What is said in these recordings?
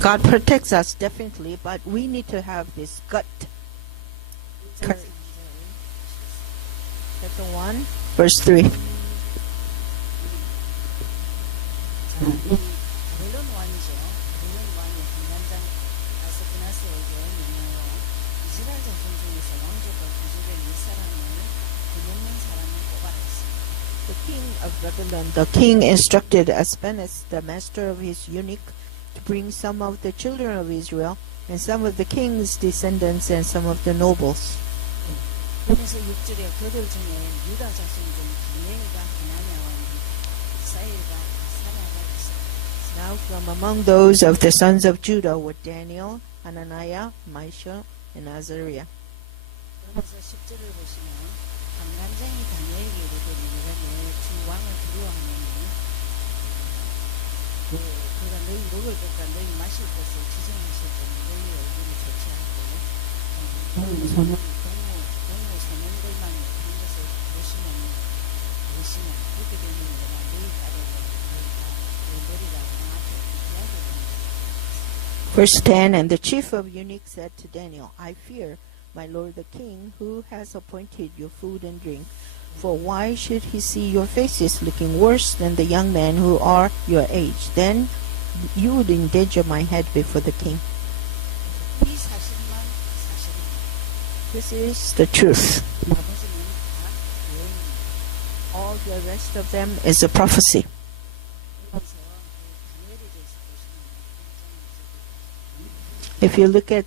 God protects us definitely, but we need to have this gut courage. Chapter 1, verse 3. 바벨론 왕이죠. 바벨론 왕이 한간장 아스페나스에게 명령으로 이스라엘 자손 중에서 왕족과 귀족의 몇 사람을 그 사람을 뽑아라 했습니다. The king of Babylon, the king instructed Aspenaz, the master of his eunuch, to bring some of the children of Israel, and some of the king's descendants, and some of the nobles. 그래서 6절에 그들 중에 유다 자손 중 다니엘과 하나냐와 이스라엘과 아사랴가 있었다. Now from among those of the sons of Judah were Daniel, Hananiah, Mishael, and Azariah. 그래서 10절을 보시면 한간장이 다니엘에게 이르되 내가 내 주 왕을 두려워하노니 그가 너희 먹을 것과 너희 마실 것을 지정하실 때는 너희 얼굴이 좋지 않고 동무 소년들만 한 것을 보시면 그렇게 되면 내가 너희 딸에게 너희가 앞에 이야기를 합니다. Verse 10, and the chief of eunuchs said to Daniel, I fear, my lord the king, who has appointed you food and drink. For why should he see your faces looking worse than the young men who are your age? Then you would endanger my head before the king. 이 사실만 사실입니다. This is the truth. 나머지는 다 예언입니다. All the rest of them is a prophecy. 그래서 다니엘에 대해서 보시면 If you look at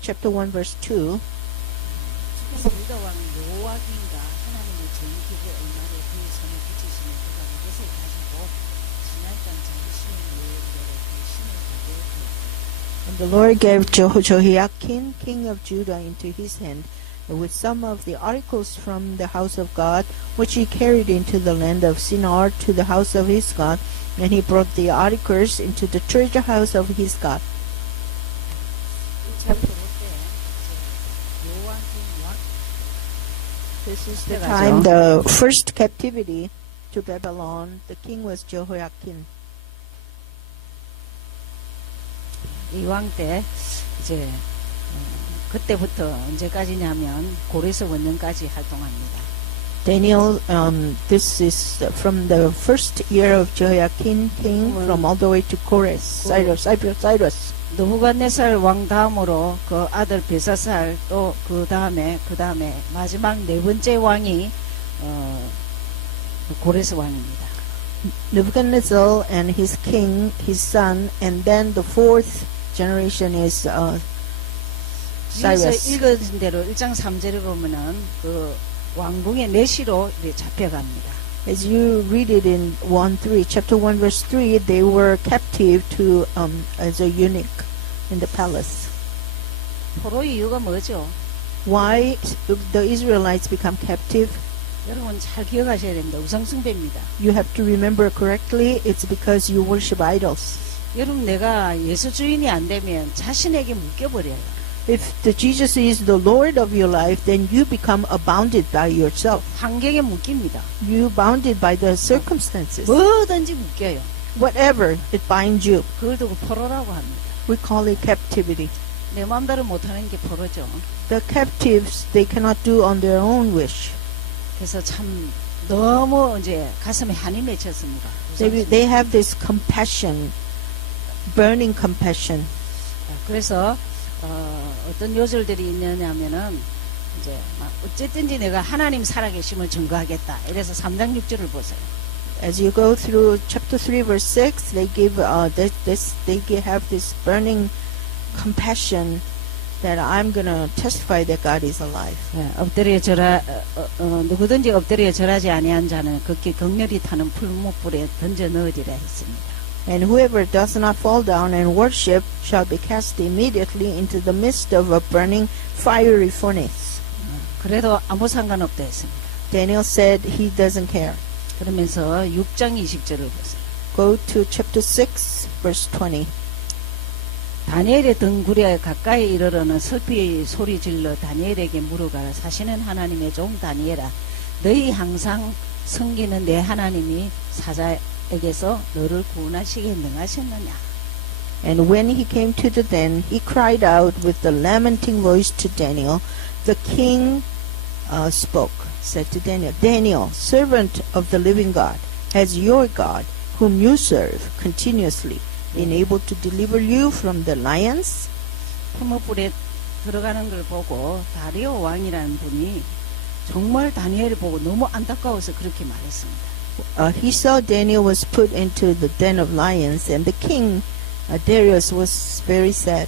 chapter 1, verse 2, 유다 왕 여호와긴과 하나님의 전기를 얼마나 그의 손에 붙이시며 그가 그것을 가지고 신할당 자기신의 예외대로 그 신을 가게 and the Lord gave Jehoiakim, king of Judah, into his hand, with some of the articles from the house of God, which he carried into the land of Shinar to the house of his God, and he brought the articles into the treasure house of his God. This is the time, the first captivity to Babylon. The king was Jehoiakim. 이 왕 때 이제 그때부터 언제까지냐면 고레스 원년까지 활동합니다. Daniel, this is from the first year of Jehoiakim king, from all the way to Kores, Cyrus. 느부갓네살 왕 다음으로 그 아들 벨사살 또 그 다음에 마지막 네 번째 왕이 고레스 왕입니다. Nebuchadnezzar and his king, his son, and then the fourth generation is 여기서 Cyrus. 읽은 대로 1장 3절에 보면은 그 왕궁의 내시로 잡혀갑니다. As you read it in chapter 1, verse 3, they were captive to as a eunuch in the palace. 포로 이유가 뭐죠? Why the Israelites become captive? 여러분 잘 기억하셔야 됩니다. 우상숭배입니다. You have to remember correctly, it's because you worship idols. 여러분 내가 예수 주인이 안 되면 자신에게 묶여버려요. If the Jesus is the Lord of your life, then you become bounded by yourself. 환경에 묶입니다. You bounded by the circumstances. 뭐든지 묶여요. Whatever, it binds you. 그걸 두고 포로라고 합니다. We call it captivity. 내 마음대로 못하는 게 포로죠. The captives, they cannot do on their own wish. 그래서 참 너무 이제 가슴에 한이 맺혔습니다. They have this compassion, burning compassion. 그래서 어떤 요절들이 있느냐면은 이제 막 어쨌든지 내가 하나님 살아계심을 증거하겠다. 이래서 3장 6절을 보세요. As you go through chapter 3, verse 6, they have this burning compassion that I'm going to testify that God is alive. 엎드려 절하 누구든지 엎드려 절하지 아니한 자는 극히 극렬히 타는 풀무불에 던져 넣으리라 했습니다. And whoever does not fall down and worship shall be cast immediately into the midst of a burning fiery furnace. 그래도 아무 상관없다 했습니다. Daniel said he doesn't care. 그러면서 6장 20절을 보세요. Go to chapter 6, verse 20. 다니엘의 등굴에 가까이 이르러는 슬피 소리 질러 다니엘에게 물어가라. 사시는 하나님의 종 다니엘아, 너희 항상 섬기는 내 하나님이 왕에게서 너를 구원하시기에 능하셨느냐. And when he came to the den, he cried out with a lamenting voice to Daniel. The king spoke, said to Daniel, Daniel, servant of the living God, has your God, whom you serve continuously, been able to deliver you from the lions? 흠업불에 들어가는 걸 보고 다리오 왕이라는 분이 정말 다니엘을 보고 너무 안타까워서 그렇게 말했습니다. He saw Daniel was put into the den of lions, and the king, Darius, was very sad.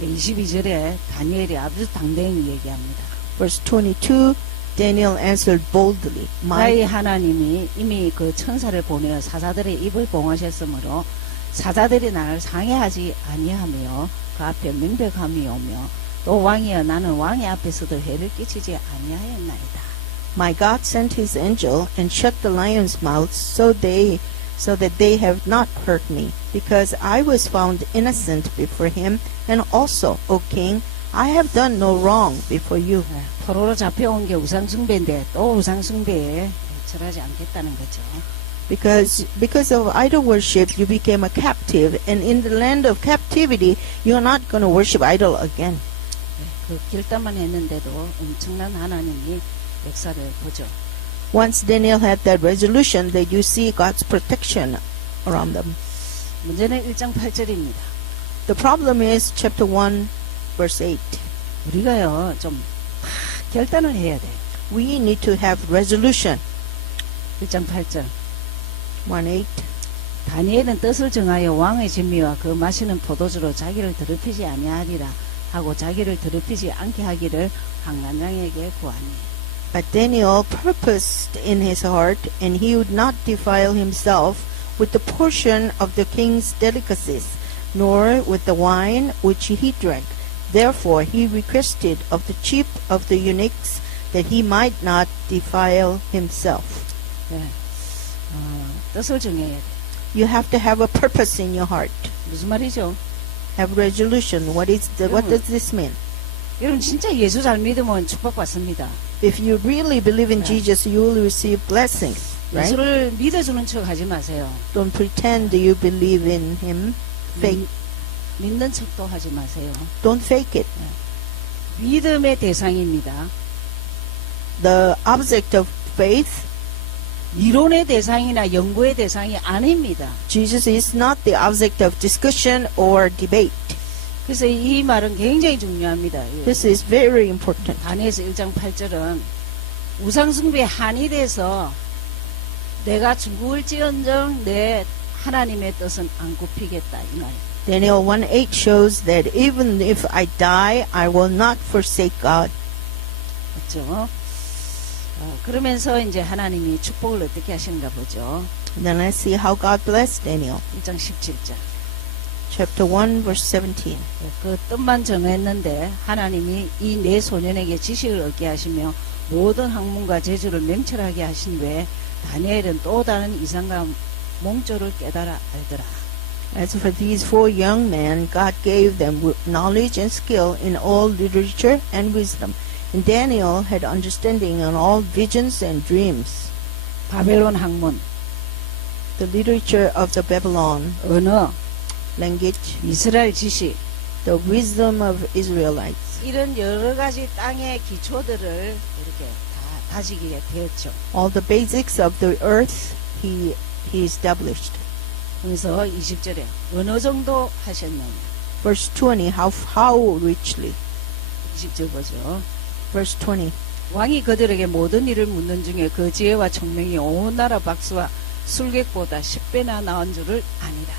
22절에 다니엘이 아주 당당히 얘기합니다. Verse 22, Daniel answered boldly, 나의 하나님이 이미 그 천사를 보내어 사자들의 입을 봉하셨으므로 사자들이 나를 상해하지 아니하며 그 앞에 명백함이 오며 또 왕이여 나는 왕의 앞에서도 해를 끼치지 아니하였나이다. My God sent his angel and shut the lions' mouths so that they have not hurt me, because I was found innocent before him, and also, O king, I have done no wrong before you. 포로로 잡혀온 게 우상숭배인데 또 우상숭배에 절하지 않겠다는 거죠. Because of idol worship, you became a captive, and in the land of captivity, you are not going to worship idol again. 그 결단만 했는데도 엄청난 하나님이 역사를 보죠. Once Daniel had that resolution, that you see God's protection around them. 문제는 1장 8절입니다. The problem is chapter 1, verse 8. 우리가요 좀 결단을 해야 돼요. We need to have resolution. 1장 8절 1:8. 다니엘은 뜻을 정하여 왕의 진미와 그 마시는 포도주로 자기를 더럽히지 아니하리라 하고 자기를 더럽히지 않게 하기를 한간장에게 구하니. But Daniel purposed in his heart, and he would not defile himself with the portion of the king's delicacies, nor with the wine which he drank. Therefore he requested of the chief of the eunuchs that he might not defile himself. 네. 뜻을 정해야 돼. You have to have a purpose in your heart. 무슨 말이죠? Have resolution. What does this mean? 여러분 진짜 예수 잘 믿으면 축복받습니다. If you really believe in Jesus, you will receive blessings, right? 예수를 믿어주는 척 하지 마세요. Don't pretend you believe in him. Fake. 믿는 척도 하지 마세요. Don't fake it. 믿음의 대상입니다. The object of faith, 이론의 대상이나 연구의 대상이 아닙니다. Jesus is not the object of discussion or debate. 그래서 이 말은 굉장히 중요합니다. This is very important. 다니엘서 1장 8절은 우상숭배에 한이 돼서 내가 죽을지언정 내 하나님의 뜻은 안 굽히겠다 이 말입니다. Daniel 1:8 shows that even if I die, I will not forsake God. 그렇죠? 그러면서 이제 하나님이 축복을 어떻게 하시는가 보죠. Then let's see how God blessed Daniel. 1장 17절. Chapter 1, verse 17. 그 뜻만 정했는데 하나님이 이 네 소년에게 지식을 얻게 하시며 모든 학문과 재주를 명철하게 하신 외에 다니엘은 또 다른 이상과 몽조를 깨달아 알더라. As for these 4 young men, God gave them knowledge and skill in all literature and wisdom. And Daniel had understanding in all visions and dreams. 바벨론 학문, The literature of the Babylon 언어, language, 이스라엘 지식, the wisdom of Israelites. 이런 여러 가지 땅의 기초들을 이렇게 다 다지게 되었죠. All the basics of the earth he established. 그래서 20절에 어느 정도 하셨느냐. Verse 20, how richly. 20절 보죠. Verse 20. 왕이 그들에게 모든 일을 묻는 중에 그 지혜와 총명이 온 나라 박수와 술객보다 10배나 나은 줄을 아니라.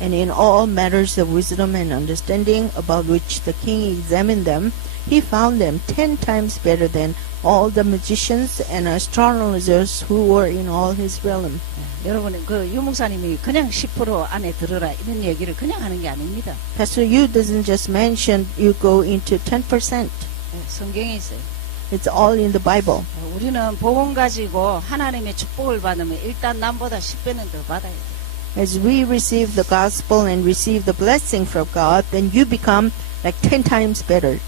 And in all matters of wisdom and understanding about which the king examined them, he found them 10 times better than all the magicians and astrologers who were in all his realm. 여러분, 그 유목사님이 그냥 10% 안에 들어라 이런 얘기를 그냥 하는 게 아닙니다. Pastor Yu doesn't just mention you go into 10%. 성경에 있어요. It's all in the Bible. 우리는 복음 가지고 하나님의 축복을 받으면 일단 남보다 10배는 더 받아야 돼요. As we receive the gospel and receive the blessing from God, then you become like 10 times better.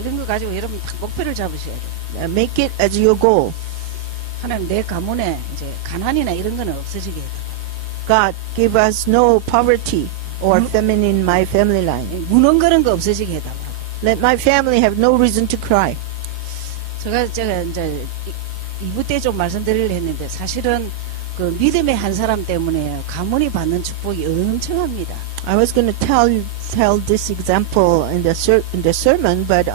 이런 거 가지고 여러분 딱 목표를 잡으셔야 돼요. Make it as your goal. 하나님 내 가문에 이제 가난이나 이런 거는 없어지게 해달라. God, give us no poverty or famine in my family line. 무능거린 거 없어지게 해달라고. Let my family have no reason to cry. 제가 이제 2부 때 좀 말씀드리려 했는데 사실은 그 믿음의 한 사람 때문에 가문이 받는 축복이 엄청합니다. I was going to tell this example in the sermon, but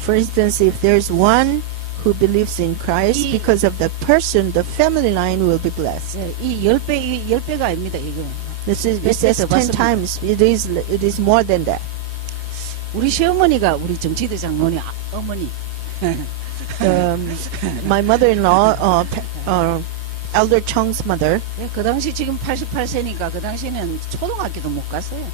for instance, if there's one who believes in Christ, because of the person, the family line will be blessed. 이 10배가 아닙니다, 이거. This is 10 times. It is more than that. 우리 시어머니가 우리 정치대 장로니 어머니. My mother-in-law, Elder Chung's mother, 그 당시 지금 88세니까 그 당시에는 초등학교도 못 갔어요.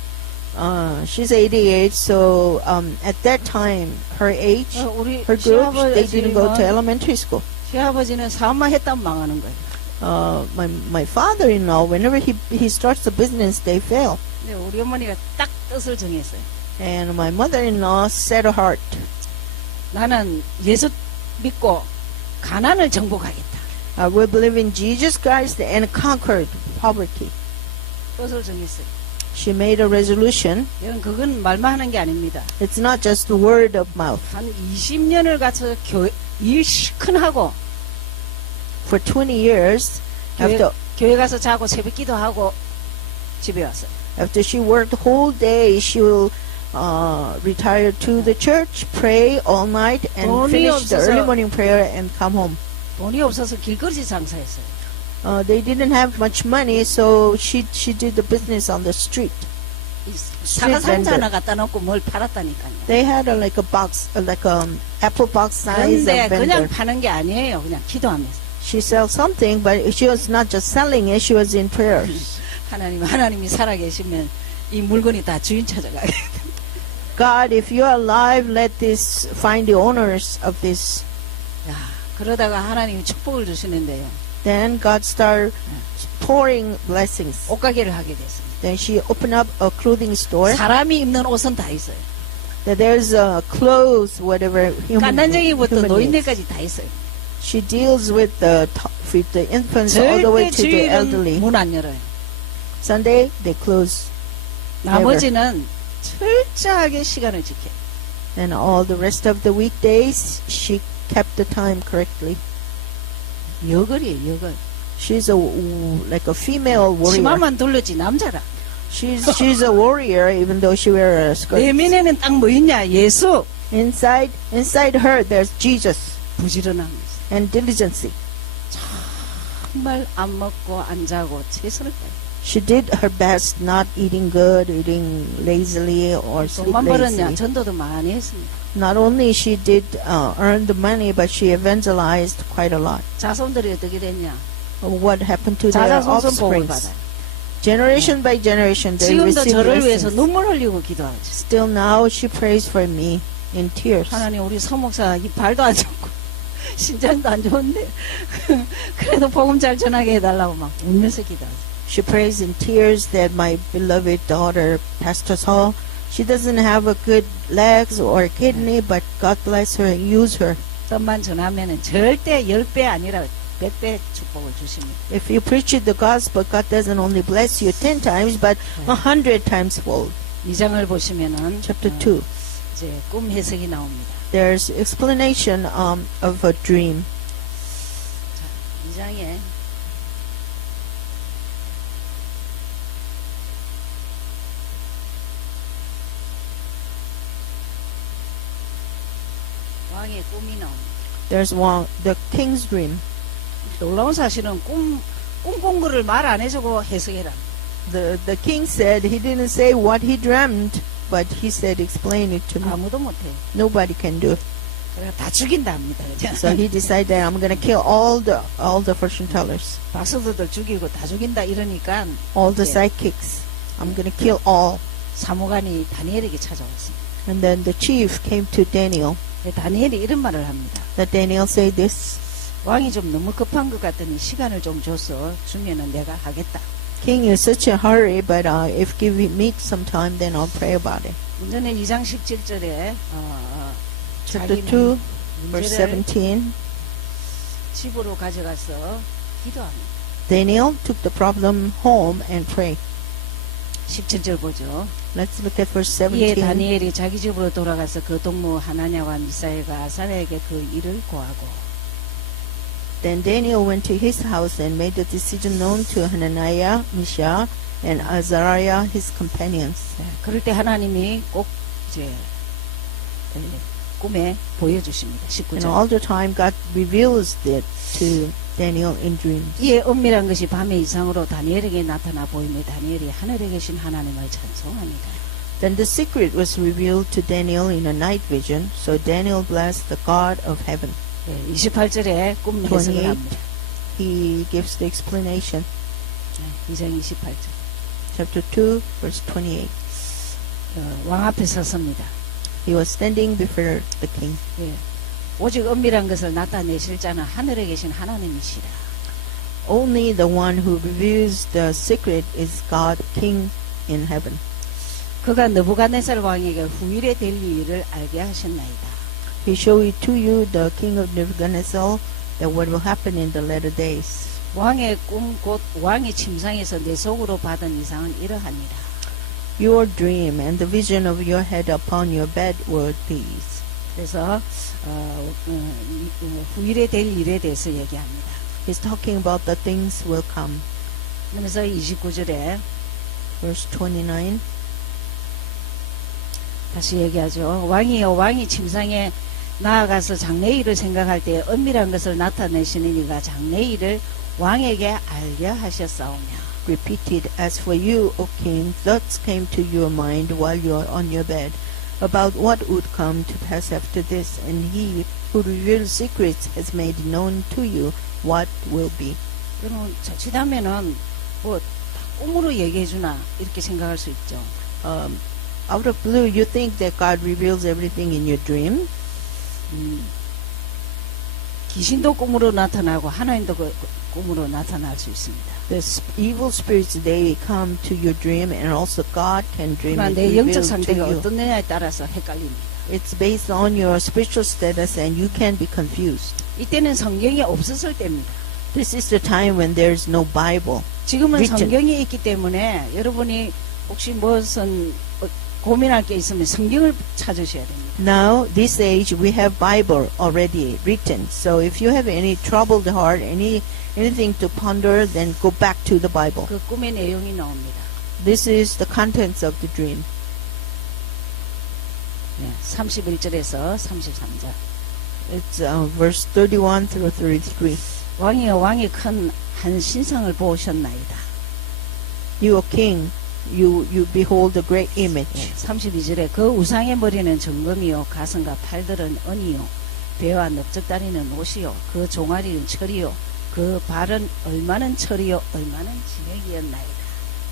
she's 88, so at that time, her age, 우리 her group, they didn't go to elementary school. 시아버지는 사업만 했다면 망하는 거예요. My father-in-law, whenever he starts a business, they fail. 근데 우리 어머니가 딱 뜻을 정했어요. And my mother-in-law set a heart. 나는 예수 믿고 가난을 정복하겠다. I will believe in Jesus Christ and conquer poverty. 뜻을 정했어요. She made a resolution. 이건 그건 말만 하는 게 아닙니다. It's not just the word of mouth. 한 20년을 같이 일 시큰 하고 For 20 years, 교회 가서 자고 새벽 기도하고 집에 왔어요. after she worked the whole day, she will retire to the church, pray all night, and finish the early morning prayer and come home. 돈이 없어서 길거리 장사했어요. They didn't have much money, so she did the business on the street. 사과 상자 하나 갖다 놓고 뭘 팔았다니까요. They had like a box, like apple box size 그런데 of 그냥 vendor. 파는 게 아니에요. 그냥 기도하면서. She sells something, but she was not just selling it; she was in prayers. 하나님이 살아계시면 이 물건이 다 주인 찾아가게. God, if you are alive, let this find the owners of this. 야, 그러다가 하나님이 축복을 주시는데요. Then God started pouring blessings. 옷가게를 하게 됐습니다. Then she opened up a clothing store. 사람이 입는 옷은 다 있어요. That there's clothes, whatever human 갓난쟁이부터 needs. 노인네까지 다 있어요. She deals with the infants all the way 절대 to the 주일은 elderly. 문 안 열어요. Sunday they close, 나머지는 철저하게 시간을 지켜요. and all the rest of the weekdays she kept the time correctly. 여걸이에요, 여걸. She's like a female warrior. 치마만 둘렀지 남자라. She's a warrior even though she wears a skirt. 내면에는 딱 뭐 있냐? 예수. Inside her there's Jesus 부지런한 거지. and diligence. 정말 안 먹고 안 자고 최선을 다해. She did her best, not eating good, eating lazily or sleep 돈만 벌었냐? lazily. 전도도 많이 했습니다. Not only she did earn the money, but she evangelized quite a lot. 자손들이 어떻게 됐냐? What happened to their 자자손손 복을 offsprings? 받아요. Generation by generation, they 지금도 receive 저를 위해서 blessings. 눈물 흘리고 기도하죠. Still now, she prays for me in tears. 하나님 우리 서목사 이 발도 안 좋고 신장도 안 좋은데 그래도 복음 잘 전하게 해달라고 막 울면서 기도하죠. She prays in tears that my beloved daughter, Pastor Saul, she doesn't have a good legs or kidney, but God bless her and use her. 뜻만 전하면은 절대 10배 아니라 100배 축복을 주십니다. If you preach the gospel, God doesn't only bless you 10 times, but 100 times fold. 2장을 보시면은 Chapter 2. 이제 꿈 해석이 나옵니다. There's explanation of a dream. 자, 2장에 왕의 꿈이 나옵니다. There's one, the king's dream. 놀라운 사실은 꿈 꾼 거를 말 안 해주고 해석해라. The king said he didn't say what he dreamt, but he said explain it to me. 아무도 못해. Nobody can do it. 그래서 다 죽인다 합니다. 그죠? So he decided that I'm going to kill all the fortune tellers, 박사들들 죽이고 다 죽인다 이러니까 all the 예. psychics. I'm going to kill all. 사무관이 다니엘에게 찾아왔습니다. And then the chief came to Daniel. 다니엘이 이런 말을 합니다. That Daniel said this. 왕이 좀 너무 급한 것 같더니 시간을 좀 줘서 주면은 내가 하겠다. King is such a hurry, but if give me some time, then I'll pray about it. 문제는 2장 17절에 Chapter 2, verse 문제를 17. 집으로 가져가서 기도합니다. Daniel took the problem home and prayed. 17절 보죠. Let's look at verse 이에 17. 다니엘이 자기 집으로 돌아가서 그 동무 하나냐와 미사엘과 아사랴에게 그 일을 고하고 Then Daniel went to his house and made the decision known to Hananiah, Mishael, and Azariah, his companions. 네, 그럴 때 하나님이 꼭 이제 꿈에 보여주십니다. And 19절. all the time God reveals it to Daniel in dreams. 이에 은밀한 것이 밤의 이상으로 다니엘에게 나타나 보이며 다니엘이 하늘에 계신 하나님을 찬송합니다. Then the secret was revealed to Daniel in a night vision, so Daniel blessed the God of heaven. 네, 28절에 꿈 해석을 28. 합니다. He gives the explanation. 네, 2장 28절. Chapter 2, verse 28. 왕 앞에 섰습니다. He was standing before the king. 예, 오직 은밀한 것을 나타내실 자는 하늘에 계신 하나님이시라. Only the one who reveals the secret is God, King in heaven. 그가 느부갓네살 왕에게 후일에 될 일을 알게 하셨나이다. He showed to you, the king of Nebuchadnezzar, that what will happen in the latter days. 왕의 꿈 곧 왕이 침상에서 내 속으로 받은 이상은 이러하니라. Your dream and the vision of your head upon your bed were these. 그래서 후일에 될 일에 대해서 얘기합니다. He's talking about the things will come. 그러면서 29절에 Verse 29. 다시 얘기하죠. 왕이여 왕이 침상에 나아가서 장래일을 생각할 때 은밀한 것을 나타내시는 이가 장래일을 왕에게 알게 하셨사오며. Repeated, as for you, O king, thoughts came to your mind while you are on your bed, about what would come to pass after this, and he who reveals secrets has made known to you what will be. 여러분 자칫하면은 뭐 꿈으로 얘기해주나 이렇게 생각할 수 있죠. Out of blue, you think that God reveals everything in your dream. 귀신도 꿈으로 나타나고 하나님도 꿈으로 나타날 수 있습니다. The evil spirits, they come to your dream, and also God can dream 그러나 it 내 영적 revealed to 상태가 you. 어떻느냐에 따라서 헷갈립니다. It's based on your spiritual status, and you can be confused. 이때는 성경이 없었을 때입니다. This is the time when there is no Bible. 지금은 written. 성경이 있기 때문에 여러분이 혹시 무슨 고민할 게 있으면 성경을 찾으셔야 됩니다. Now, this age, we have Bible already written. So if you have any troubled heart, anything to ponder, then go back to the Bible. 그 꿈의 내용이 나옵니다. This is the contents of the dream. 네, 31절에서 33절. It's verse 31 through 33. 왕이여 왕이 큰 한 신상을 보셨나이다. You, O king, you behold a great image. 32절에 그 우상의 머리는 정금이요 가슴과 팔들은 은이요 배와 넓적다리는 옷이요 그 종아리는 철이요 그 발은 얼마는 철이요 얼마는 진액이었나이다.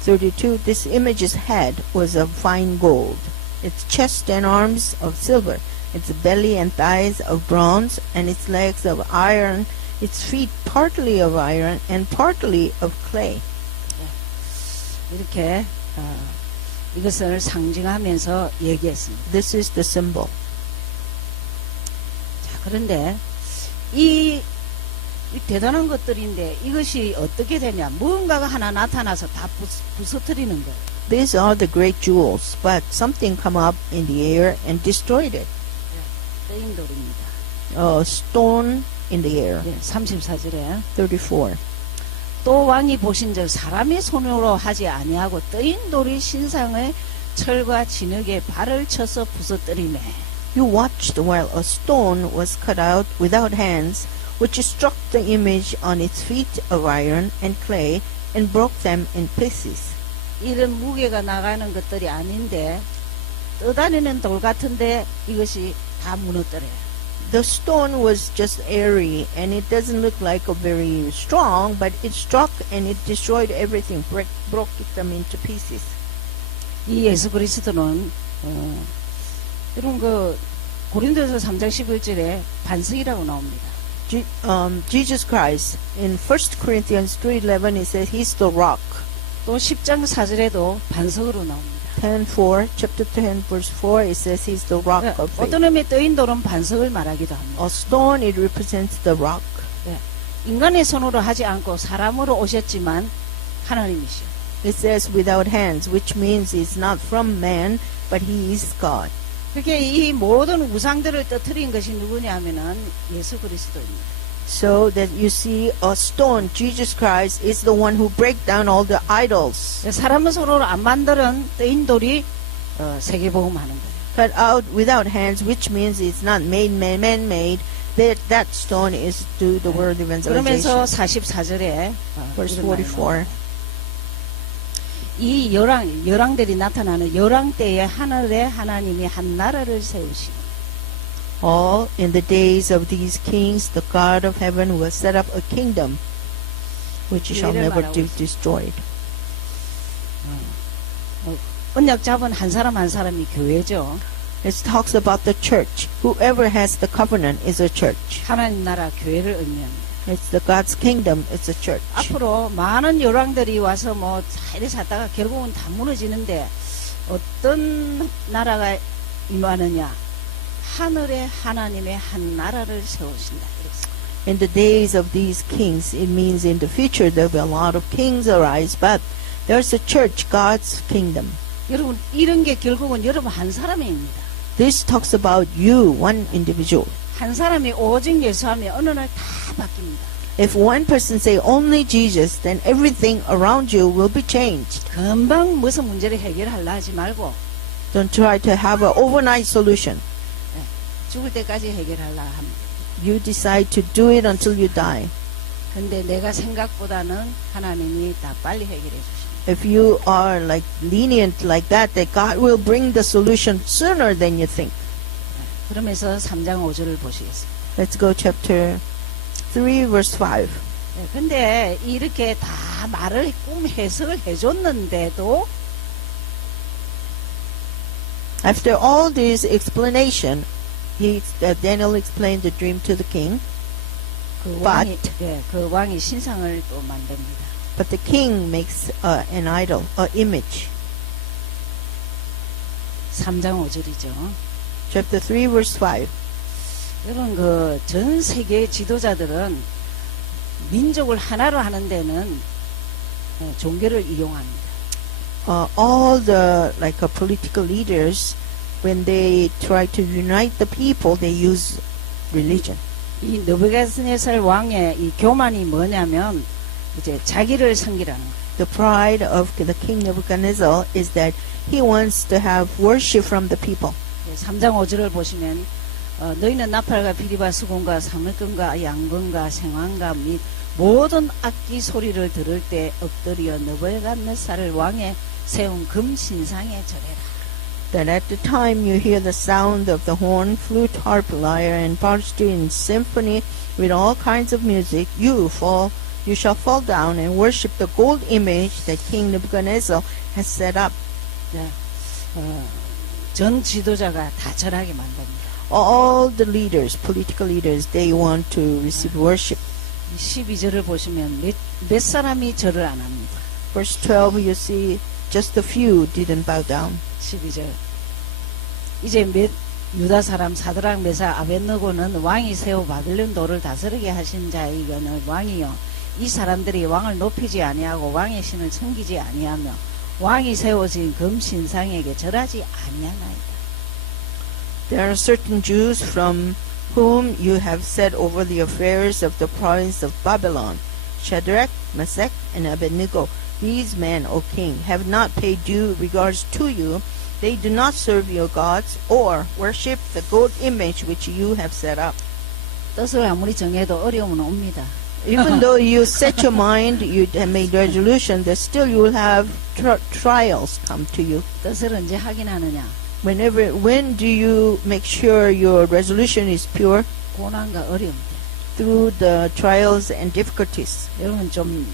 32. This image's head was of fine gold, its chest and arms of silver, its belly and thighs of bronze, and its legs of iron, its feet partly of iron and partly of clay. 이렇게 이것을 상징하면서 얘기했습니다. This is the symbol. 자, 그런데 이 대단한 것들인데 이것이 어떻게 되냐? 무언가가 하나 나타나서 다 부서뜨리는 거예요. These are the great jewels, but something come up in the air and destroyed it. 떠인돌입니다. A stone in the air. 34절에 34. 또 왕이 보신즉 사람의 손으로 하지 아니하고 떠인 돌이 신상의 철과 진흙에 발을 쳐서 부서뜨리매. You watched while a stone was cut out without hands, which struck the image on its feet of iron and clay and broke them in pieces. 이런 무게가 나가는 것들이 아닌데 떠다니는 돌 같은데 이것이 다 무너뜨려요. The stone was just airy, and it doesn't look like a very strong, but it struck and it destroyed everything, broke them into pieces. 이 예수 그리스도는 이런 그 고린도서 3장 11절에 반석이라고 나옵니다. Jesus Christ, in 1 Corinthians 3:11, it says he's the rock. 또 10장 4절에도 반석으로 나옵니다. 10:4, chapter 10, verse 4, it says he's the rock of faith. 어떤 의미의 떠인 돌은 반석을 말하기도 합니다. A stone, it represents the rock. 인간의 손으로 하지 않고 사람으로 오셨지만 하나님이시오. It says without hands, which means it's not from man, but he is God. 그렇게 이 모든 우상들을 떠뜨린 것이 누구냐 하면은 예수 그리스도입니다. So that you see a stone, Jesus Christ is the one who break down all the idols. 사람은 손으로 안 만드는 뜨인 돌이 세계복음 하는 거예요. Cut out without hands, which means it's not made man-made. That stone is to the word 그러면서 evangelization. 44절에 Verse 44. 이 열왕들이 나타나는 열왕 때에 하늘에 하나님이 한 나라를 세우시고 All in the days of these kings, the God of heaven will set up a kingdom which shall never be destroyed. 언약 잡은 한 사람 한 사람이 교회죠. It talks about the church. Whoever has the covenant is a church. 하나님 나라 교회를 의미합니다. It's the God's kingdom. It's a church. 앞으로 많은 열왕들이 와서 뭐 이래 살다가 결국은 다 무너지는데 어떤 나라가 임하느냐? 하늘에 하나님의 한 나라를 세우신다. In the days of these kings, it means in the future there will be a lot of kings arise, but there's a church, God's kingdom. 여러분 이런 게 결국은 여러분 한 사람입니다. This talks about you, one individual. 한 사람이 오직 예수하면 어느 날 다 바뀝니다. If one person say only Jesus, then everything around you will be changed. 금방 무슨 문제를 해결하려 하지 말고 Don't try to have an overnight solution. 죽을 때까지 해결하려 합니다. You decide to do it until you die. 근데 내가 생각보다는 하나님이 다 빨리 해결해 주십니다. If you are like lenient like that God will bring the solution sooner than you think. 그러면서 3장 5절을 보시겠습니다. Let's go chapter 3 verse 5. 근데 이렇게 다 말을 꿈 해석을 해줬는데도 After all this explanation, Daniel explained the dream to the king. 그 왕이 신상을 또 만듭니다. But the king makes an idol, an image. 3장 5절이죠. Chapter 3 verse 5. 여러분 그 전 세계 지도자들은 민족을 하나로 하는 데는 종교를 이용합니다. All the political leaders, when they try to unite the people, they use religion. 이 느부갓네살 왕의 이 교만이 뭐냐면 이제 자기를 섬기라는 거예요. The pride of the king Nebuchadnezzar is that he wants to have worship from the people. 3장 5절을 보시면 너희는 나팔과 비리와 수금과 사물금과 양금과 생황과 및 모든 악기 소리를 들을 때 엎드려 느부갓네살 왕의 세운 금 신상에 절해라. That at the time you hear the sound of the horn, flute, harp, lyre, and parsley in symphony with all kinds of music, you shall fall down and worship the gold image that King Nebuchadnezzar has set up. 네, 전 지도자가 다 절하게 만듭니다. All the leaders, political leaders, they want to receive worship. 12절을 보시면 몇 사람이 절을 안 합니다. Verse 12, you see just a few didn't bow down. 12절. 이제 몇 유다 사람 사드락 메사 아벳느고는 왕이 세워 바벨론 도를 다스리게 하신 자이거늘 왕이여 이 사람들이 왕을 높이지 아니하고 왕의 신을 섬기지 아니하며 왕이 세워진 금 신상에게 절하지 아니하나이다. There are certain Jews from whom you have set over the affairs of the province of Babylon, Shadrach, Meshach, and Abednego. These men, O king, have not paid due regards to you. They do not serve your gods or worship the gold image which you have set up. 뜻을 아무리 정해도 어려움은 옵니다. Even though you set your mind, you have made resolution, that still you will have trials come to you. 뜻을 언제 확인하느냐? When do you make sure your resolution is pure? 고난과 어려움. Through the trials and difficulties. 여러분 좀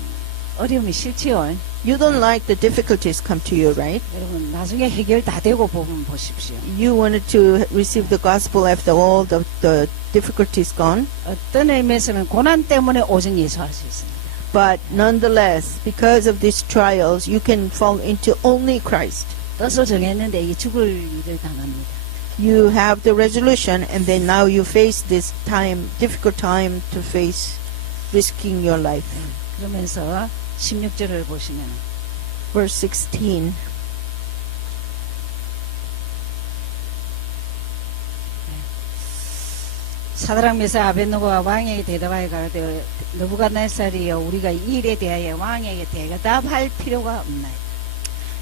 어려움이 싫지요? You don't like the difficulties come to you, right? 여러분 나중에 해결 다 되고 보면 보십시오. You wanted to receive the gospel after all the difficulties gone. 어떤 의미에서는 고난 때문에 오직 예수할 수 있습니다. But nonetheless, because of these trials, you can fall into only Christ. 뜻을 정했는데 이 죽을 일을 당합니다. You have the resolution, and then now you face this difficult time to face risking your life. 그러면서 16절을 보시면 Verse 16. 사드락 메삭 아벳느고가 왕에게 대답하여 가로되 느부갓네살이여 우리가 이 일에 대하여 왕에게 대답할 필요가 없나요?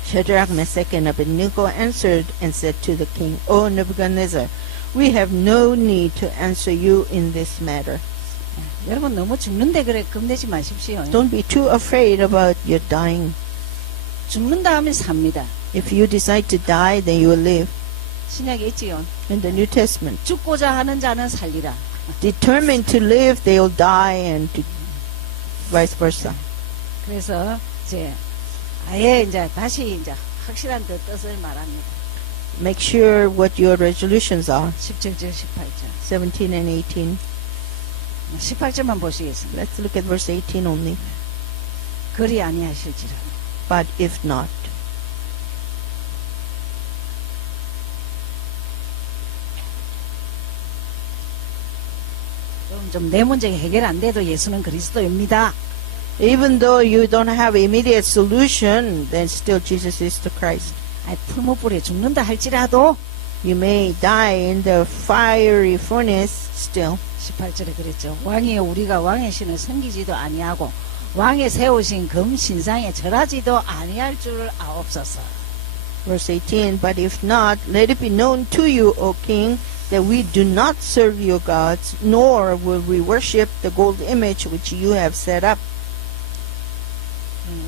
Shadrach, Meshach, and Abednego answered and said to the king, O Nebuchadnezzar, we have no need to answer you in this matter. 여러분 너무 죽는데 그래 겁내지 마십시오. Don't be too afraid about your dying. 죽는다 하면 삽니다. If you decide to die, then you will live. 신약에 있지요. In the New Testament, 죽고자 하는 자는 살리라. determined to live, they will die, and vice versa. 그래서 이제 아예 이제 다시 이제 확실한 뜻을 말합니다. Make sure what your resolutions are. 17절 18절 17 and 18. 18절만 보시겠습니다. Let's look at verse 18 only. 그리 아니하실지라 But if not, 좀 내 문제 해결 안 돼도 예수는 그리스도입니다. even though you don't have immediate solution, then still Jesus is the Christ. 풀무불에 죽는다 할지라도 You may die in the fiery furnace still. 18절에 그랬죠. 왕이여 우리가 왕의 신을 섬기지도 아니하고 왕의 세우신 금 신상에 절하지도 아니할 줄 아옵소서. Verse 18, but if not, let it be known to you, O king, that we do not serve your gods, nor will we worship the gold image which you have set up.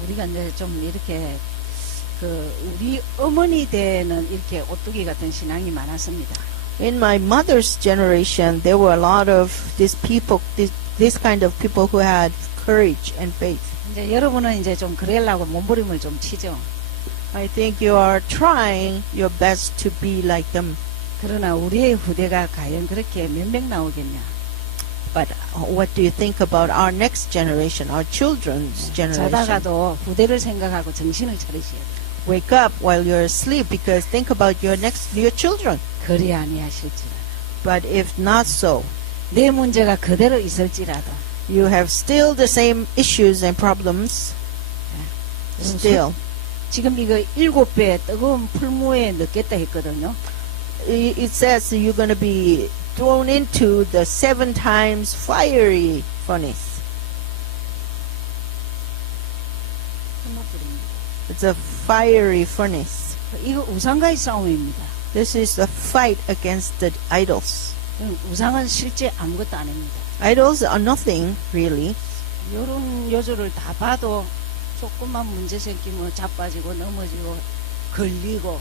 우리가 이제 좀 이렇게 우리 어머니 때는 이렇게 오뚜기 같은 신앙이 많았습니다. In my mother's generation, there were a lot of these people, this kind of people who had courage and faith. 이제 여러분은 이제 좀 그러려고 몸부림을 좀 치죠. I think you are trying your best to be like them. 그러나 우리의 후대가 과연 그렇게 몇 명 나오겠냐? But what do you think about our next generation, our children's generation? 자다가도 후대를 생각하고 정신을 차리셔야 돼요. Wake up while you're asleep, because think about your children. 그리 아니하실지라. But if not so, 내 문제가 그대로 있을지라도 you have still the same issues and problems. Still. 지금 이거 7배 뜨거운 풀무에 넣겠다 했거든요. It says you're going to be thrown into the 7 times fiery furnace. It's a fiery furnace. 이거 우상과의 싸움입니다. This is the fight against the idols. 우상은 실제 아무것도 아닙니다. Idols are nothing, really. 요런 요조를 다 봐도 조금만 문제 생기면 자빠지고 넘어지고 걸리고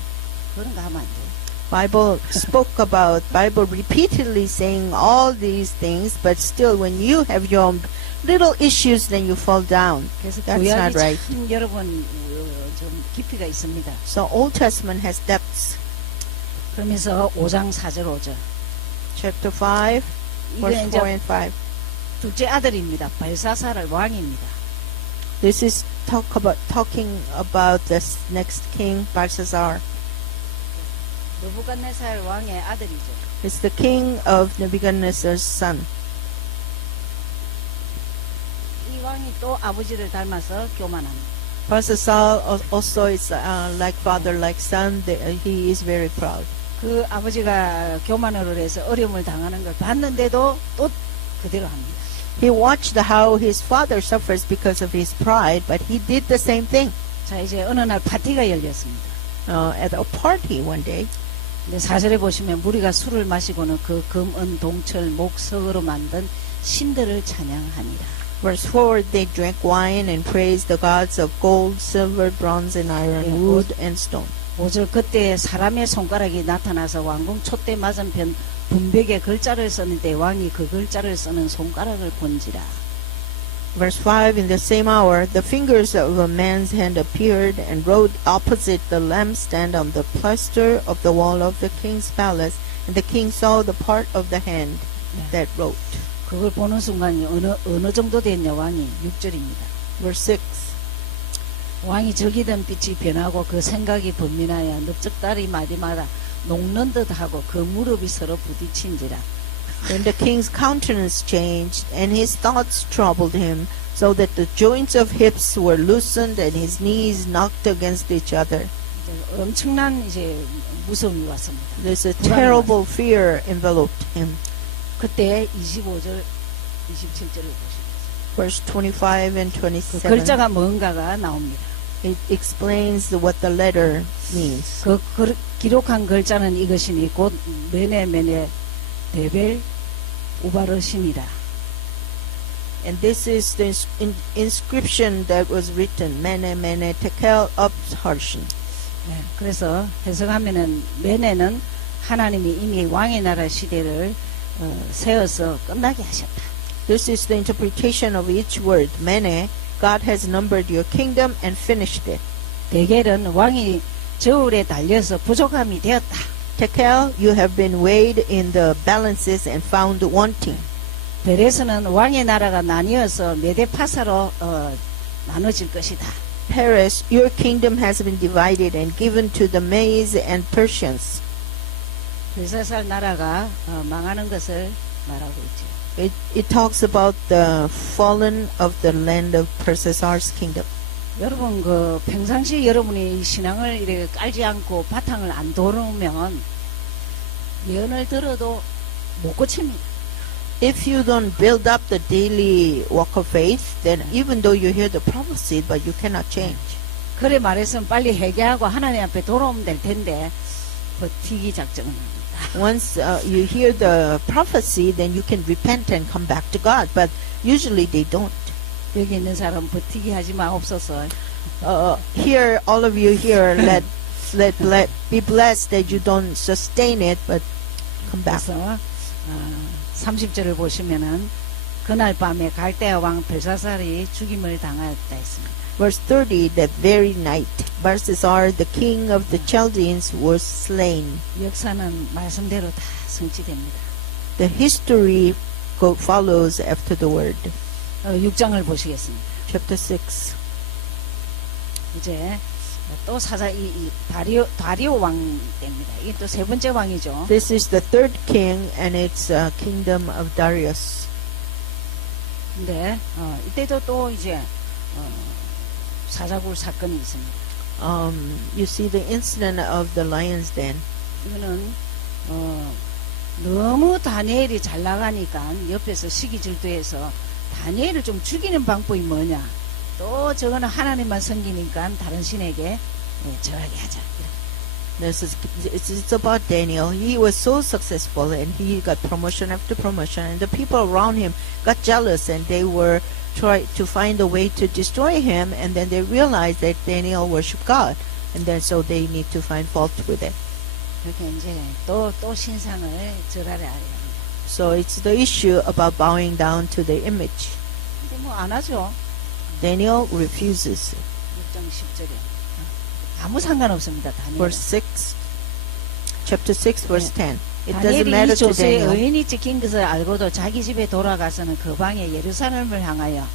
그런 거 하면 안 돼요. Bible repeatedly saying all these things, but still when you have your little issues, then you fall down. 그래서 That's not 구약이 right. 참 여러분 좀 깊이가 있습니다. So Old Testament has depths. 그러면서 5장 4절 5절 Chapter 5, 이게 verse 이제 4 and 5. 둘째 아들입니다. 발사사를 왕입니다. This is talking about this next king, Belshazzar. 느부갓네살 왕의 아들이죠. It's the king of Nebuchadnezzar's son. 이 왕이 또 아버지를 닮아서 교만합니다. Belshazzar also is like father, like son. He is very proud. 그 아버지가 교만으로 해서 어려움을 당하는 걸 봤는데도 또 그대로 합니다. He watched how his father suffers because of his pride, but he did the same thing. 자, 이제 어느 날 파티가 열렸습니다. At a party one day. 근데 4절에 보시면 무리가 술을 마시고는 그 금, 은, 동철, 목석으로 만든 신들을 찬양하니라. Verse 4, they drank wine and praised the gods of gold, silver, bronze, and iron, Yeah. wood, and stone. 5절 그때 사람의 손가락이 나타나서 왕궁 촛대 맞은편 분벽에 글자를 썼는데 왕이 그 글자를 쓰는 손가락을 본지라. Verse 5, in the same hour, the fingers of a man's hand appeared and wrote opposite the lampstand on the plaster of the wall of the king's palace, and the king saw the part of the hand that wrote. 그걸 보는 순간 어느 정도 됐냐 왕이 6절입니다. Verse 6, 왕이 즐기던 빛이 변하고 그 생각이 번민하여 넓적다리 마디마다 녹는 듯하고 그 무릎이 서로 부딪힌지라. Then the king's countenance changed, and his thoughts troubled him, so that the joints of hips were loosened, and his knees knocked against each other. 이제 엄청난 이제 무서움이 왔습니다. There's a terrible fear enveloped him. 그때 25절, 27절을 보시겠습니다. Verse 25 and 그 27. 글자가 뭔가가 나옵니다. It explains what the letter means. 그 기록한 글자는 이것이니 곧 메네 데벨 우바르시니라. And this is the inscription that was written, Mene Mene Tekel Upharsin. 네, 그래서 해석하면은 메네는 하나님이 이미 왕의 나라 시대를 세워서 끝나게 하셨다. This is the interpretation of each word. Mene, God has numbered your kingdom and finished it. 데겔은 왕이 저울에 달려서 부족함이 되었다. Tekel, you have been weighed in the balances and found wanting. 베레스는 왕의 나라가 나뉘어서 메데파사로 나눠질 것이다. Paris, your kingdom has been divided and given to the Medes and Persians. 벨사살 나라가 망하는 것을 말하고 있죠. It talks about the fallen of the land of Persasar's kingdom. 여러분 그 평상시 여러분이 신앙을 이렇게 깔지 않고 바탕을 안 도우면 예언을 들어도 못 고칩니다. If you don't build up the daily walk of faith, then even though you hear the prophecy, but you cannot change. 그래 말했으면 빨리 회개하고 하나님 앞에 돌아오면 될 텐데 버티기 작정은 합니다. Once you hear the prophecy, then you can repent and come back to God. But usually they don't. 여기 있는 사람 버티기 하지 마옵소서. Here, all of you here, let be blessed that you don't sustain it, but come back. 그래서 30절을 보시면은 그날 밤에 갈대아 왕 벨사살이 죽임을 당하였다 했습니다. Verse 30, that very night, Belshazzar, the king of the Chaldeans, was slain. 역사는 말씀대로 다 성취됩니다. The history follows after the word. 6장을 보시겠습니다. Chapter 6. 이제 또 이 다리오 왕 때입니다. 이게 또 세 번째 왕이죠. This is the third king, and it's kingdom of Darius. 근데 이때도 또 이제 사자굴 사건이 있습니다. You see the incident of the lion's den. 이거는 너무 다니엘이 잘 나가니까 옆에서 시기질투해서 다니엘을 좀 죽이는 방법이 뭐냐. 또 저거는 하나님만 섬기니까 다른 신에게 절하게 하자. It's about Daniel. He was so successful, and he got promotion after promotion, and the people around him got jealous, and they were trying to find a way to destroy him, and then they realized that Daniel worshiped God, and then so they need to find fault with it. 그렇게 이제 또 신상을 절하려 합니다. So it's the issue about bowing down to the image. 근데 뭐 안 하죠. Daniel refuses. 6장 10절에 아무 상관없습니다. 다니엘. Verse 6, chapter 6, verse 10. It doesn't 다니엘이 matter 이 to 조서에 Daniel. 의인이 찍힌 것을 알고도 자기 집에 돌아가서는 그 방에 예루살렘을 향하여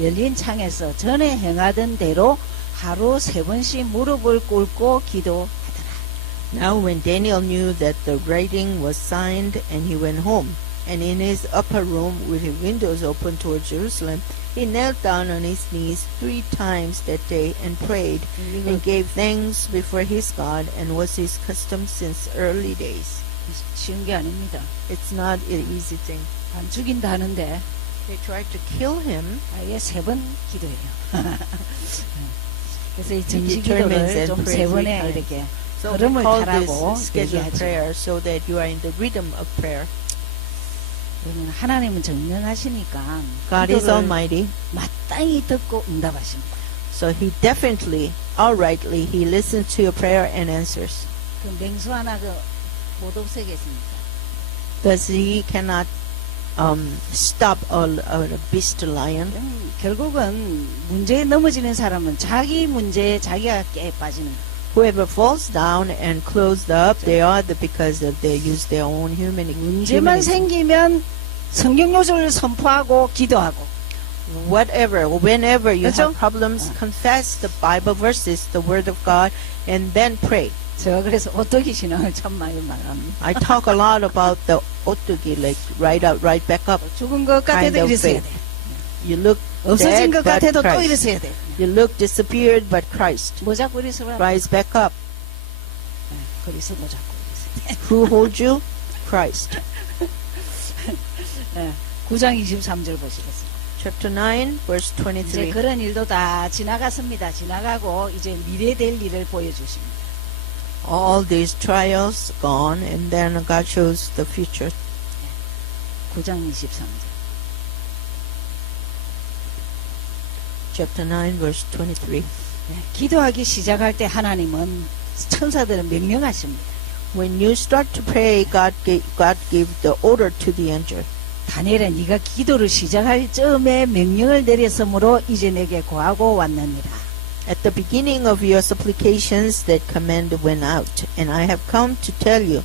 열린 창에서 전에 행하던 대로 하루 3번씩 무릎을 꿇고 기도하더라. Now when Daniel knew that the writing was signed, and he went home, and in his upper room with his windows open toward Jerusalem, he knelt down on his knees 3 times that day and prayed and gave thanks before his God, and was his custom since early days. 쉬운 게 아닙니다. It's not an easy thing. 안 죽인다 하는데 They tried to kill him. 아예 3번 기도해요. 그래서 이 He 정식 determines 기도를 and 좀 prays 3번에 3 times. 이렇게 So we 흐름을 call 타라고 this scheduled 얘기하죠. prayer, so that you are in the rhythm of prayer. 그러면 하나님은 전능하시니까 God is 기도를 almighty, 마땅히 듣고 응답하십니다. so he definitely, outrightly, he listens to your prayer and answers. 그 맹수 하나 못 없애겠습니까? Does he cannot stop a beast lion? 결국은 문제에 넘어지는 사람은 자기 문제에 자기가 깨 빠지는 거예요. Whoever falls down and closed up, they are because they use their own 문제만 humanity. 생기면 성경 요절을 선포하고 기도하고 Whatever, whenever you 그렇죠? have problems, confess the Bible verses, the Word of God, and then pray. 제가 그래서 오토기 신앙을 참 많이 말합니다. I talk a lot about the 오뚜기, like right out, right back up. 죽은 것 같아도 Kind of 이랬어야 faith. 돼. You look 없어진 dead, 것 but 같아도 또 Christ. 이랬어야 돼. You look disappeared, but Christ. 뭐 자꾸 이랬어야 돼. Rise back up. 그래서 뭐 자꾸 이랬어야 돼. Who holds you? Christ. 9장 23절 보시겠습니다. Chapter 9, verse 이제 23. 그런 일도 다 지나갔습니다. 지나가고 이제 미래 될 일을 보여주십니다. All these trials gone, and then God shows the future. 9장 23절. Chapter 9, verse 23. 기도하기 시작할 때 하나님은 천사들은 명령하십니다. When you start to pray, God gave the order to the angel. 다니엘아 네가 기도를 시작할 즈음에 명령을 내렸으므로 이제 내게 구하고 왔느니라. At the beginning of your supplications, that command went out, and I have come to tell you.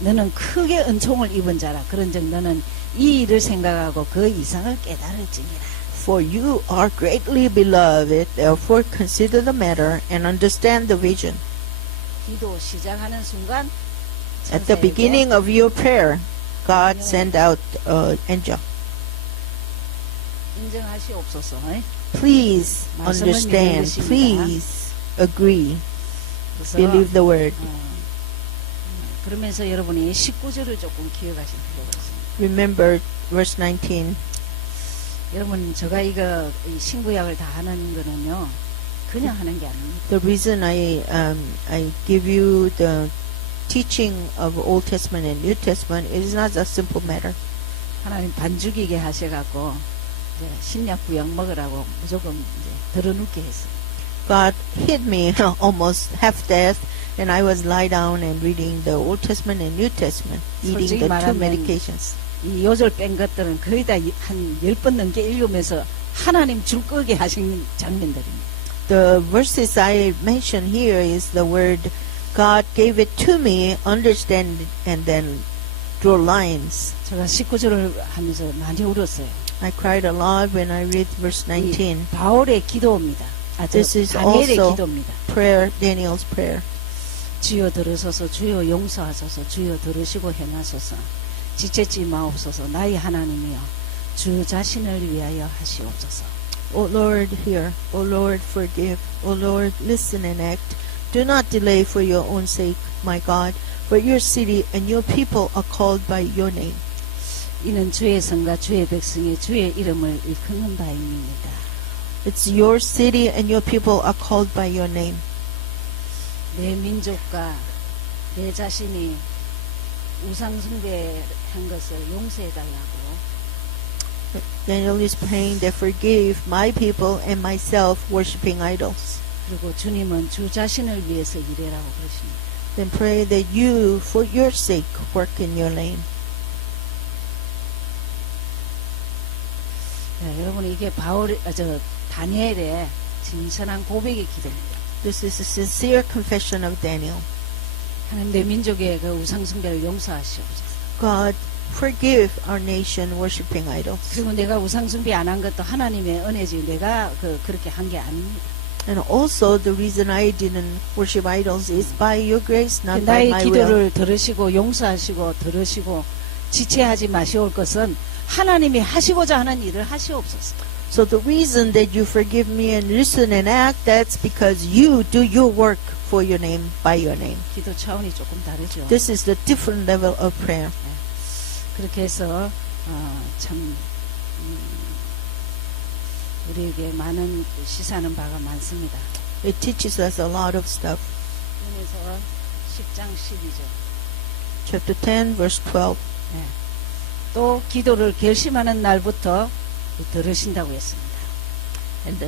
너는 크게 은총을 입은 자라. 그런즉 너는 이 일을 생각하고 그 이상을 깨달을지니라. For you are greatly beloved, therefore consider the matter and understand the vision. 기도 시작하는 순간 At the 천사에게 beginning of your prayer, God sent out an angel. 인정하시옵소서. Please 말씀은 understand. 믿으십니다. Please agree. 그래서 Believe the word. 그러면서 여러분이 19절을 조금 기억하실 필요가 있습니다. Remember verse 19. 여러분 제가 이거 이 신구약을 다 하는 거는요 그냥 하는 게 아닙니다. The reason I give you the teaching of Old Testament and New Testament is not a simple matter. 하나님 반죽이게 하셔갖고 이제 신약 구약 먹으라고 무조건 이제 들어눕게 했어요. God hit me almost half death, and I was lie down and reading the Old Testament and New Testament, eating 솔직히 the two 말하면 medications. 이 요절 뺀 것들은 거의 다 한 10번 넘게 읽으면서 하나님 줄 끄게 하신 장면들입니다. The verses I mention here is the word God gave it to me, understand it, and then draw lines. 제가 19절을 하면서 많이 울었어요. I cried a lot when I read verse 19. 이 바울의 기도입니다. This is 다니엘의 also 기도입니다. prayer, Daniel's prayer. 주여 들으소서, 주여 용서하소서, 주여 들으시고 행하소서. 지체지 마옵소서. 나의 하나님이여 주 자신을 위하여 하시옵소서. O Lord, hear. O Lord, forgive. O Lord, listen and act. Do not delay for your own sake, my God, for your city and your people are called by your name. 이는 주의 성과 주의 백성의 주의 이름을 일컫는 바입니다. It's your city and your people are called by your name. 내 민족과 내 자신이 우상숭배한 것을 용서해달라고. Daniel is praying that forgive my people and myself worshiping idols. 그리고 주님은 주 자신을 위해서 일해라고 그러십니다. Then pray that you, for your sake, work in your name. 여러분 이게 다니엘의 진선한 고백의 기도입니다. This is a sincere confession of Daniel. 하나님 내 민족의 그 우상숭배를 용서하시옵소서. God, forgive our nation worshiping idols. 그리고 내가 우상숭배 안 한 것도 하나님의 은혜지 내가 그렇게 한 게 아닙니다. And also the reason I didn't worship idols is by your grace, not by 나의 my will. 기도를 들으시고 용서하시고 들으시고 지체하지 마시올 것은 하나님이 하시고자 하는 일을 하시옵소서. So the reason that you forgive me and listen and act, that's because you do your work for your name, by your name. 기도 차원이 조금 다르죠. This is the different level of prayer. 그렇게 해서 참 우리에게 많은 시사하는 바가 많습니다. It teaches us a lot of stuff. 그래서 10장 12절. Chapter 10, verse 12. 또 기도를 결심하는 날부터 들으신다고 했습니다. And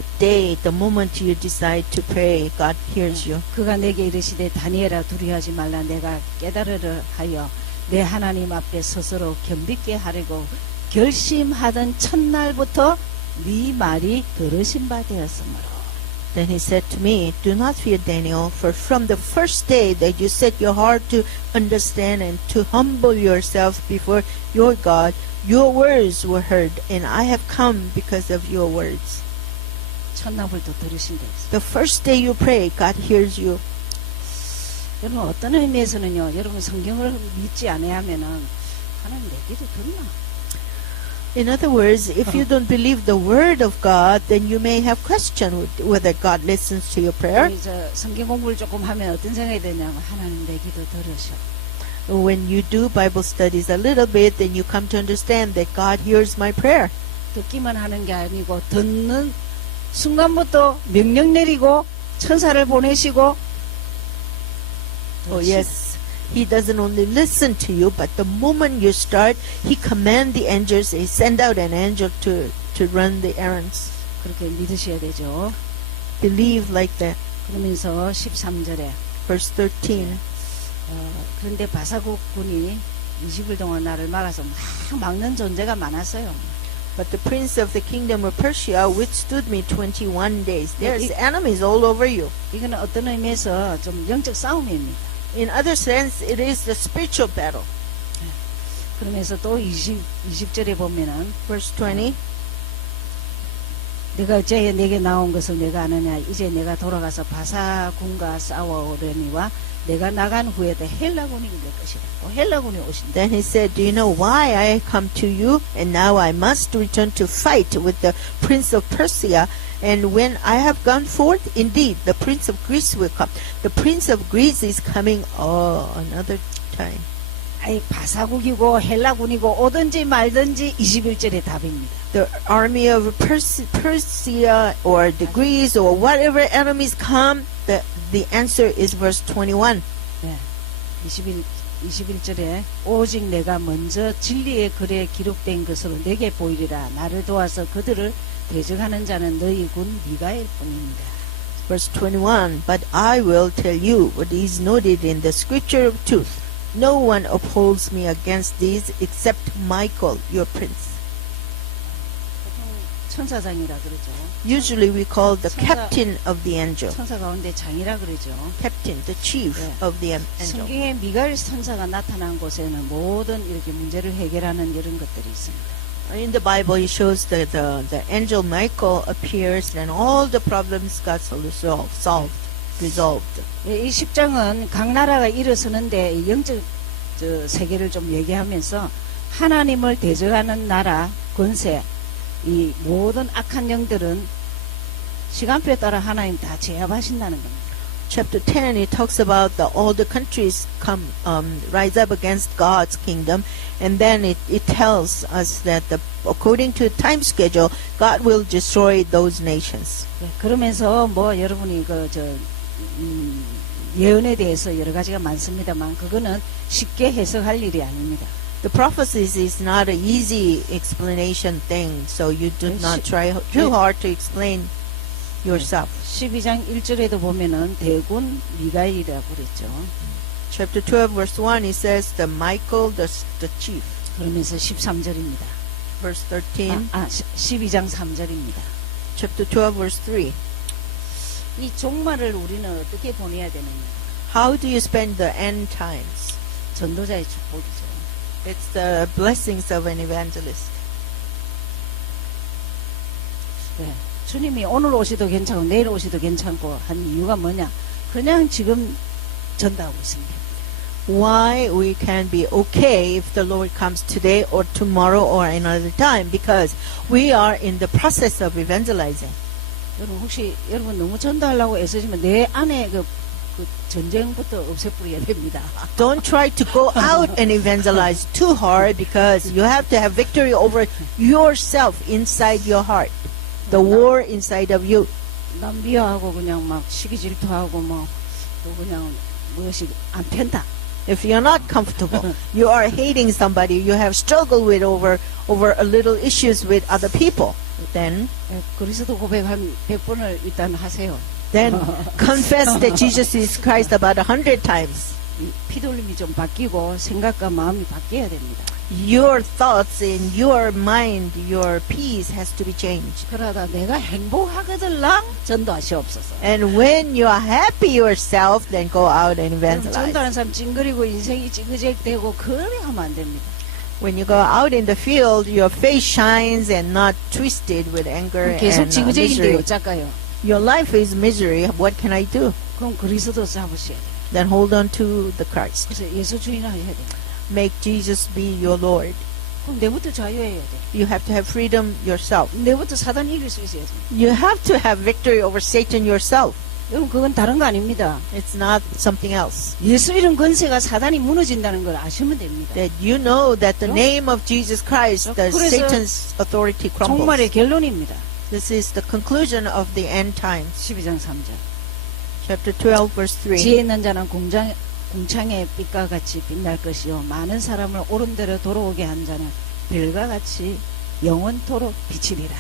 the moment you decide to pray, God hears you. 그가 내게 이르시되 다니엘아 두려워하지 말라 내가 깨달으려 하여 내 하나님 앞에 스스로 겸비게 하려고 결심하던 첫날부터 네 말이 들으신 바 되었으므로. Then he said to me, Do not fear, Daniel, for from the first day that you set your heart to understand and to humble yourself before your God, your words were heard, and I have come because of your words. 첫날부터 들으신다 했어요. The first day you pray, God hears you. 여러분 어떤 의미에서는요. 여러분 성경을 믿지 않아야 하면은 하나님 내 기도 듣나? In other words, if you don't believe the word of God, then you may have question whether God listens to your prayer. 우리 저 성경 공부를 조금 하면 어떤 생각이 드냐면 하나님 내 기도 들으셔. When you do Bible studies a little bit, then you come to understand that God hears my prayer. 듣기만 하는 게 아니고 듣는 순간부터 명령 내리고 천사를 보내시고 Oh yes, He doesn't only listen to you, but the moment you start, He command the angels, He send out an angel to run the errands. 그렇게 믿으셔야 되죠. Believe like that. 그러면서 13절에 Verse 13. 그런데 바사국 군이 20일 동안 나를 막아서 막 막는 존재가 많았어요. But the prince of the kingdom of Persia withstood me 21 days. There's enemies all over you. 이거는 어떤 의미에서 좀 영적 싸움입니다. In other sense, it is the spiritual battle. 그러면서 또 20절에 보면은 Verse 20. 내가 어째 내게 나온 것을 내가 아느냐 이제 내가 돌아가서 바사군과 싸워오려니와 내가 나간 후에도 헬라군이 될 것이다. 헬라군이 오신다. Then he said, Do you know why I come to you? And now I must return to fight with the prince of Persia. And when I have gone forth, indeed, the prince of Greece will come. The prince of Greece is coming another time. 아이 바사국이고 헬라군이고 오든지 말든지 21절의 답입니다. The army of Persia or the Greece or whatever enemies come, the answer is verse 21. 네. 21절에 오직 내가 먼저 진리의 글에 기록된 것으로 내게 보이리라. 나를 도와서 그들을 대적하는 자는 너희 군 미가엘 뿐입니다. Verse 21. But I will tell you what is noted in the scripture of truth. No one upholds me against these except Michael, your prince. 보통 천사장이라 그러죠. Usually we call the 천사- captain of the angel. 천사 가운데 장이라 그러죠. Captain, the chief 네. of the angel. 성경에 미가엘 천사가 나타난 곳에는 모든 이렇게 문제를 해결하는 이런 것들이 있습니다. In the Bible, it shows that the angel Michael appears and all the problems got resolved. 이 10장은 각 나라가 일어서는데 이 영적 세계를 좀 얘기하면서 하나님을 대적하는 나라, 권세, 이 모든 악한 영들은 시간표에 따라 하나님 다 제압하신다는 겁니다. Chapter 10, it talks about all the countries rise up against God's kingdom, and then it tells us that according to time schedule, God will destroy those nations. 네, 그러면서 뭐 여러분이 예언에 대해서 여러 가지가 많습니다만 그거는 쉽게 해석할 일이 아닙니다. The prophecies is not an easy explanation thing, so you do not try too hard to explain yourself. 12장 1절에도 보면은 대군 미가엘이라고 그랬죠. Chapter 12, verse 1, it says the Michael, the chief. 그러면서 13절입니다. Verse 13, 12장 3절입니다. chapter 12, verse 3. 이 종말을 우리는 어떻게 보내야 되느냐? How do you spend the end times? 전도자의 축복이죠. It's the blessings of an evangelist. 네. 주님이 오늘 오시도 괜찮고 내일 오시도 괜찮고 한 이유가 뭐냐? 그냥 지금 전도하고 있습니다. Why we can be okay if the Lord comes today or tomorrow or another time? Because we are in the process of evangelizing. 여러분 혹시 여러분 너무 전도하려고 애쓰시면 내 안에 그 전쟁부터 없애버려야 됩니다. Don't try to go out and evangelize too hard because you have to have victory over yourself inside your heart. The war inside of you. 남 미워하고 그냥 막 시기 질투하고 뭐 또 그냥 무엇이 안 편다. If you're not comfortable, you are hating somebody, you have struggled with over a little issues with other people, then 그리스도 고백 한 100번을 일단 하세요. then confess that Jesus is Christ about 100 times. 피돌림이 좀 바뀌고 생각과 마음이 바뀌어야 됩니다. Your thoughts in your mind, your peace has to be changed. 그러다 내가 행복하거들랑 전도하시옵소서. And when you are happy yourself, then go out and evangelize. 전도하는 사람 찡그리고 인생이 찌그재되고 그래 하면 안 됩니다. When you go out in the field, your face shines and not twisted with anger 계속 and 찌그재인데요, misery. 작가요. Your life is misery. What can I do? 그럼 그리스도 잡으셔야 돼요. Then hold on to the Christ. 그래서 예수 주인 하셔야 돼요. make Jesus be your Lord. 그럼 내부터 자유해야 돼. You have to have freedom yourself. 내부터 사단 이길 수 있어야 돼. You have to have victory over Satan yourself. 여러분 그건 다른 거 아닙니다. It's not something else. 예수 이름 권세가 사단이 무너진다는 걸 아시면 됩니다. That you know that the 요? name of Jesus Christ, the 그래서 Satan's authority 종말의 crumbles. 결론입니다. This is the conclusion of the end times. 12장 3절. Chapter 12, verse 3. 지혜 있는 자는 궁창의 빛과 같이 빛날 것이요 많은 사람을 옳은 대로 돌아오게 한 자는 별과 같이 영원토록 비치리라.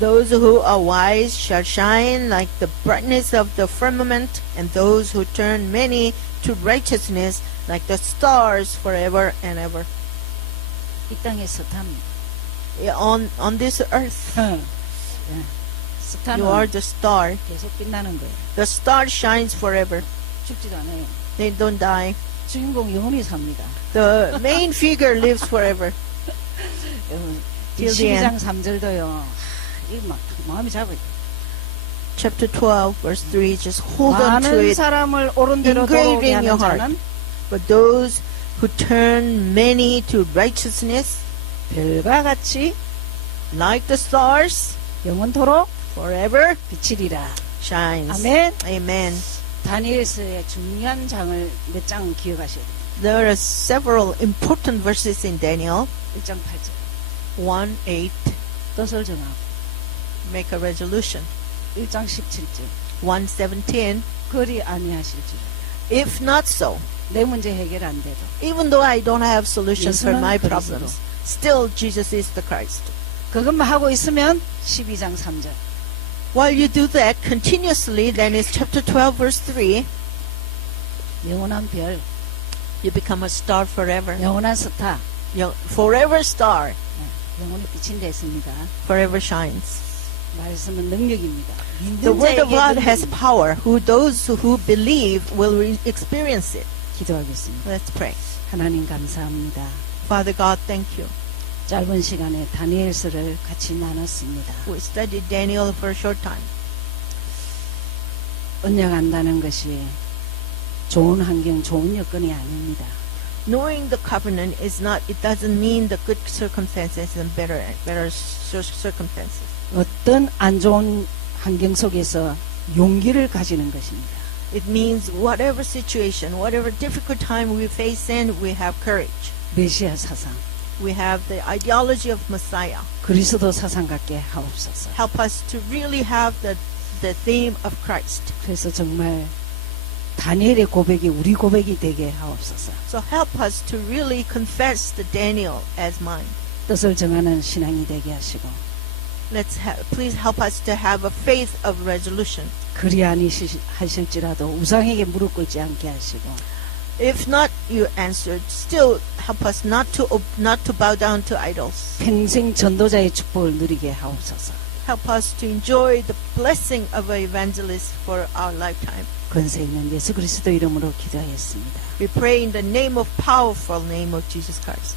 Those who are wise shall shine like the brightness of the firmament, and those who turn many to righteousness like the stars forever and ever. 이 땅의 스타는 On this earth, you are 스타는 the star. 계속 빛나는 거예요. The star shines forever. 죽지도 않아요. They don't die. 주인공 영원히 삽니다. The main figure lives forever. 여러분, Till the 12장 3절도요. 이 마음이 잡아요. Chapter 12, verse 3. Just hold on to 많은 it. 사람을 옳은 대로 Engraved 돌아오게 in your 하는 heart. 자는 But those who turn many to righteousness, 별과 같이 like the stars, 영원토록 forever 비치리라. shines. 아멘. Amen. 다니엘서의 중요한 장을 몇 장 기억하셔야 돼요. There are several important verses in Daniel. 1장 8절. 1:8. 뜻을 정하고. Make a resolution. 1장 17절. 1:17. 그리 아니하실지. If not so, 내 문제 해결 안 돼도. even though I don't have solutions for 예수는 my 그리스도. problems, still Jesus is the Christ. 그것만 하고 있으면 12장 3절. While you do that continuously, then it's chapter 12, verse 3, 영원한 별, you become a star forever. 영원한 스타, Forever star, 영원히 비친다 했습니다. forever shines. 말씀은 능력입니다. The 믿는 word of 자에게 God has 능력입니다. power. Those who believe will experience it. 기도하겠습니다. Let's pray. 하나님 감사합니다. Father God, thank you. 짧은 시간에 다니엘서를 같이 나눴습니다. We studied Daniel for a short time. 언약한다는 것이 좋은 환경, 좋은 여건이 아닙니다. Knowing the covenant is not, it doesn't mean the good circumstances and better circumstances. 어떤 안 좋은 환경 속에서 용기를 가지는 것입니다. It means whatever situation, whatever difficult time we face in, we have courage. 메시아 사상, We have the ideology of Messiah. 그리스도 사상 갖게 하옵소서. Help us to really have the theme of Christ. 그래서 정말 다니엘의 고백이 우리 고백이 되게 하옵소서. So help us to really confess the Daniel as mine. 뜻을 정하는 신앙이 되게 하시고 Please help us to have a faith of resolution. 그리 아니하실지라도 우상에게 무릎 꿇지 않게 하시고 If not, you answered. Still help us not to bow down to idols. 평생 전도자의 축복을 누리게 하옵소서. Help us to enjoy the blessing of an evangelist for our lifetime. 권세 있는 예수 그리스도 이름으로 기도하였습니다. We pray in the name of powerful name of Jesus Christ.